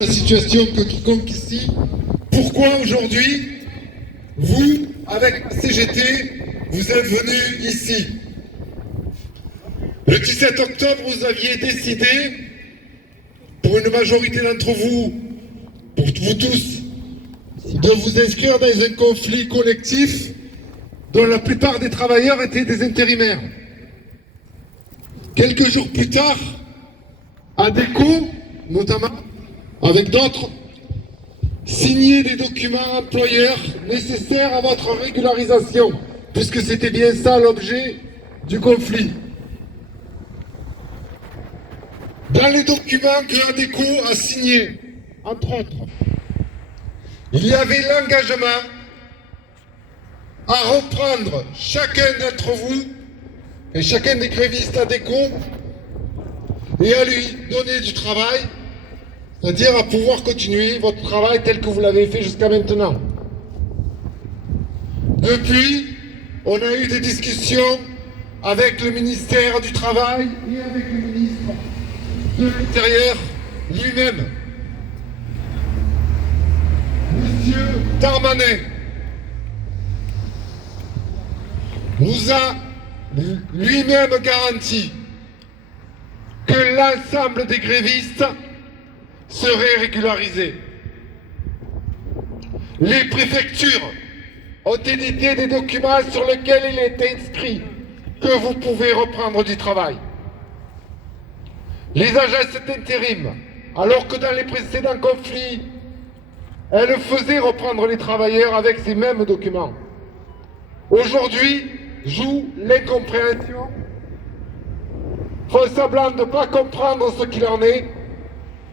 La situation que quiconque ici, pourquoi aujourd'hui, vous, avec la CGT, vous êtes venus ici? Le 17 octobre, vous aviez décidé, pour une majorité d'entre vous, pour vous tous, de vous inscrire dans un conflit collectif dont la plupart des travailleurs étaient des intérimaires. Quelques jours plus tard, ADECO, notamment, avec d'autres, signez des documents employeurs nécessaires à votre régularisation, puisque c'était bien ça l'objet du conflit. Dans les documents que ADECO a signés, entre autres, il y avait l'engagement à reprendre chacun d'entre vous et chacun des grévistes ADECO et à lui donner du travail, c'est-à-dire à pouvoir continuer votre travail tel que vous l'avez fait jusqu'à maintenant. Depuis, on a eu des discussions avec le ministère du Travail et avec le ministre de l'Intérieur lui-même. Monsieur Darmanin nous a lui-même garanti que l'ensemble des grévistes seraient régularisés. Les préfectures ont édité des documents sur lesquels il est inscrit que vous pouvez reprendre du travail. Les agences d'intérim, alors que dans les précédents conflits, elles faisaient reprendre les travailleurs avec ces mêmes documents. Aujourd'hui, jouent l'incompréhension, font semblant de ne pas comprendre ce qu'il en est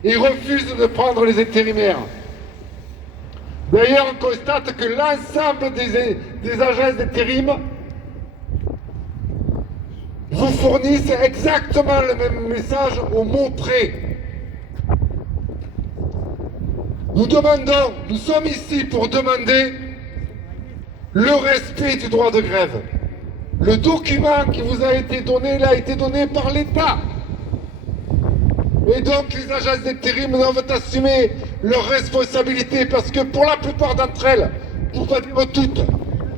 et refusent de prendre les intérimaires. D'ailleurs, on constate que l'ensemble des agences d'intérim vous fournissent exactement le même message au mot près. Nous sommes ici pour demander le respect du droit de grève. Le document qui vous a été donné, il a été donné par l'État. Et donc les agences d'intérim doivent assumer leurs responsabilités parce que pour la plupart d'entre elles, pour pas dire toutes,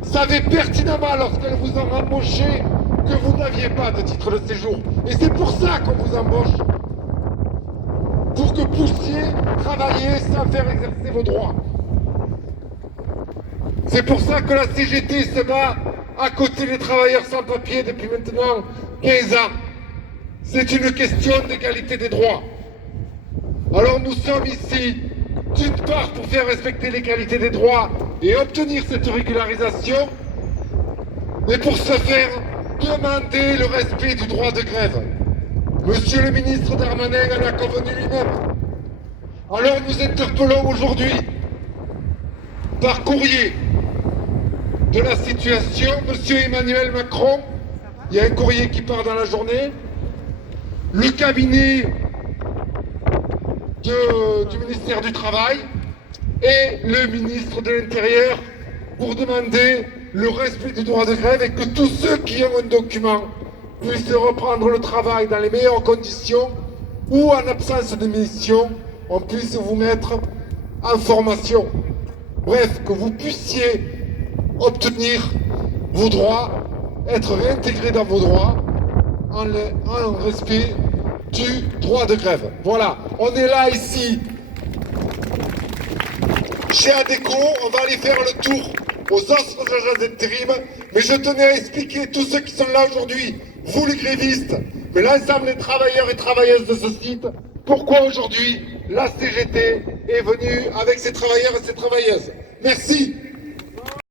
savaient pertinemment lorsqu'elles vous ont embauché que vous n'aviez pas de titre de séjour. Et c'est pour ça qu'on vous embauche. Pour que vous puissiez travailler sans faire exercer vos droits. C'est pour ça que la CGT se bat à côté des travailleurs sans papier depuis maintenant 15 ans. C'est une question d'égalité des droits. Alors nous sommes ici, d'une part pour faire respecter l'égalité des droits et obtenir cette régularisation, mais pour ce faire, demander le respect du droit de grève. Monsieur le ministre Darmanin en a convenu lui-même. Alors nous interpellons aujourd'hui, par courrier, de la situation, monsieur Emmanuel Macron, il y a un courrier qui part dans la journée, le cabinet du ministère du Travail et le ministre de l'Intérieur pour demander le respect du droit de grève et que tous ceux qui ont un document puissent reprendre le travail dans les meilleures conditions ou en absence de mission, on puisse vous mettre en formation. Bref, que vous puissiez obtenir vos droits, être réintégré dans vos droits en respect du droit de grève. Voilà, on est là ici chez ADECO, on va aller faire le tour aux autres agences d'intérim, mais je tenais à expliquer tous ceux qui sont là aujourd'hui, vous les grévistes, mais l'ensemble des travailleurs et travailleuses de ce site, pourquoi aujourd'hui la CGT est venue avec ses travailleurs et ses travailleuses. Merci.